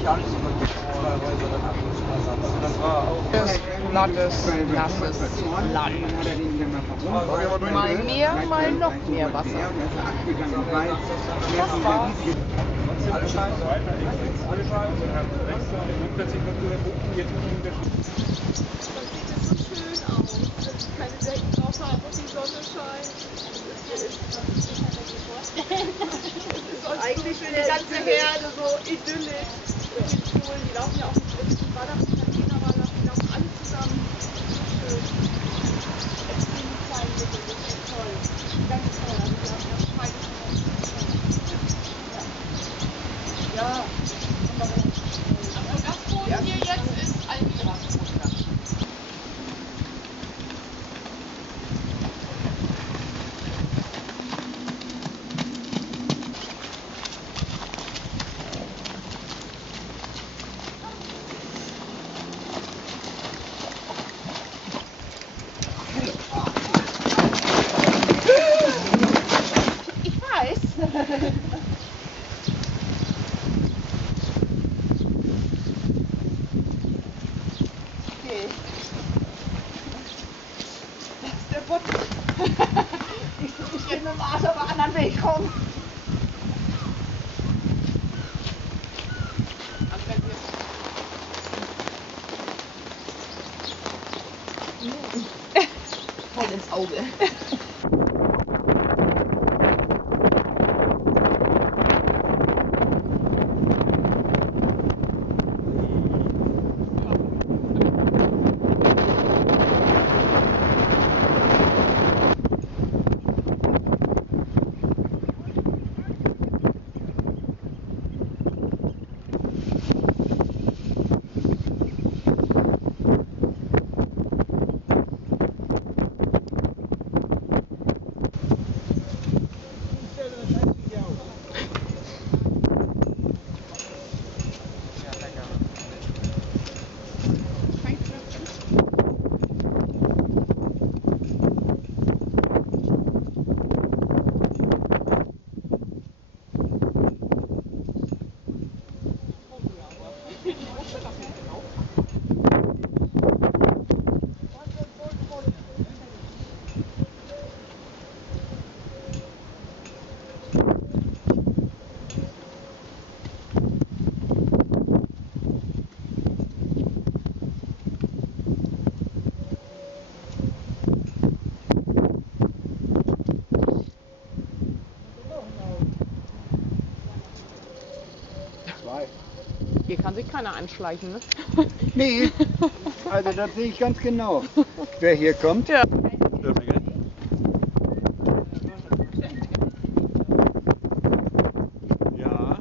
ich auch nicht so wirklich. Zwei Häuser dann Abschlussersatz. Also das war auch Glattes, nasses Land. Mal mehr, mal noch mehr Wasser. Das war's. alle Scheiben, alle Scheiben, und dann rechts und plötzlich kommt so der Buchen, jetzt mit dem Unterschied. Das sieht so schön aus, wenn ich keine Decken drauf habe und die Sonne scheint. Das ist eigentlich für die ganze Herde so idyllisch. Mit den Schulen, die laufen ja auch nicht wirklich, die war da mit Italiener, die laufen alle zusammen. So schön. Extrem klein mit dem, das ist toll. Ganz toll, also wir haben ja beide schon. Ja. Also das Boden hier jetzt ist Almiras Boden. Ich weiß. Okay. Das ist der Bot. Ich will mit dem Arsch auf einen anderen Weg kommen. Also wenn wir voll ins Auge. Hier kann sich keiner einschleichen, ne? Nee, also das sehe ich ganz genau, wer hier kommt. Ja. Ja.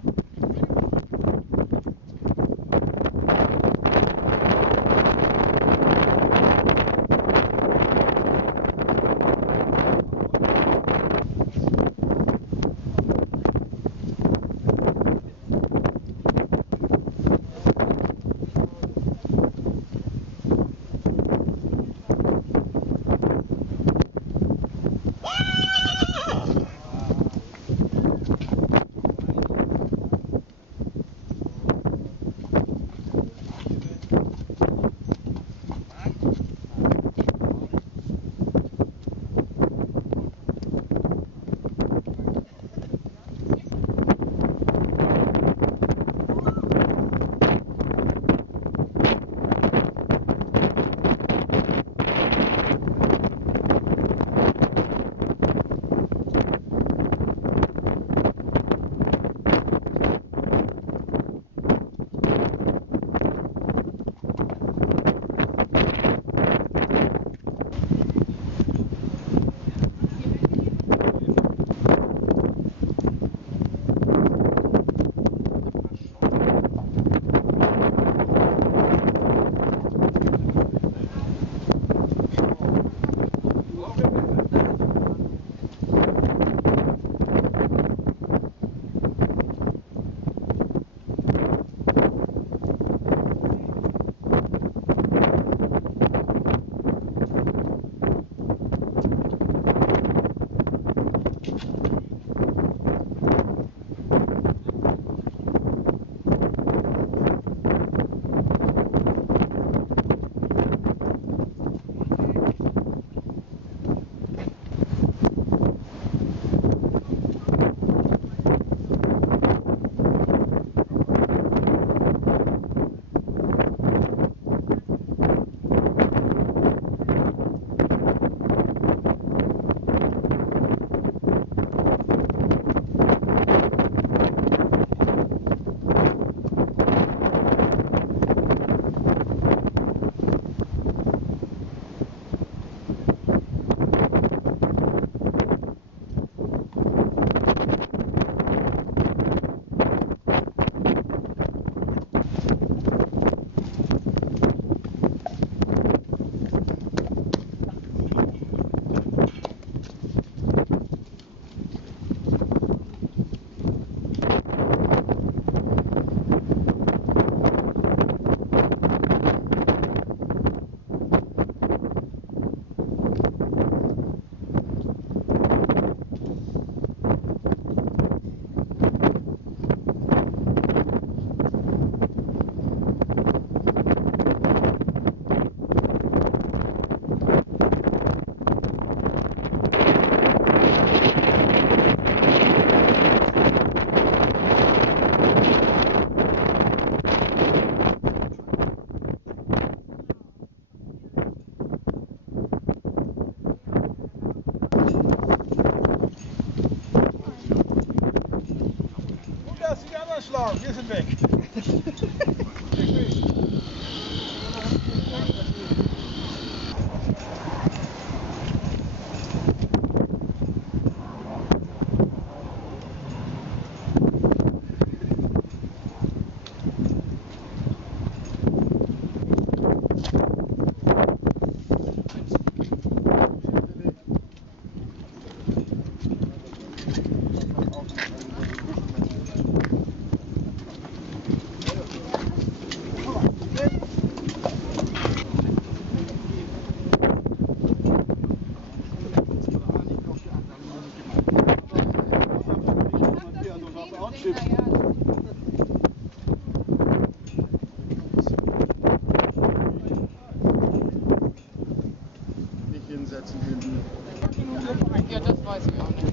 Ja, das weiß ich auch nicht.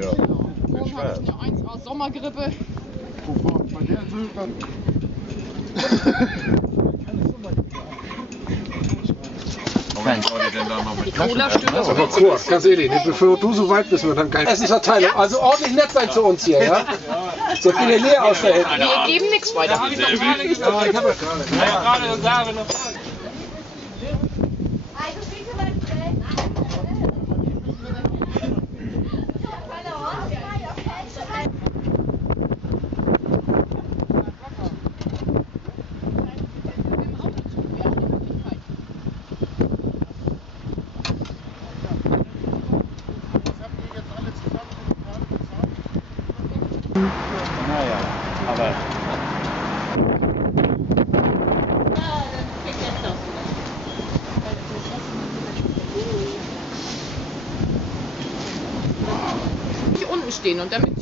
Ja. Morgen habe ich eine 1A Sommergrippe. Bei der Sylt dann. Warum soll ich denn da noch mit Cola stimmt das Aber Kurs, ganz ehrlich, bevor du so weit bist, wird dann kein Essensverteilung. Also ordentlich nett sein zu uns hier, ja? So viele leer aus der Hände. Wir geben nichts weiter. Ja, ich habe ja gerade. Also bitte mal stellen. Naja, aber. Hier unten stehen und damit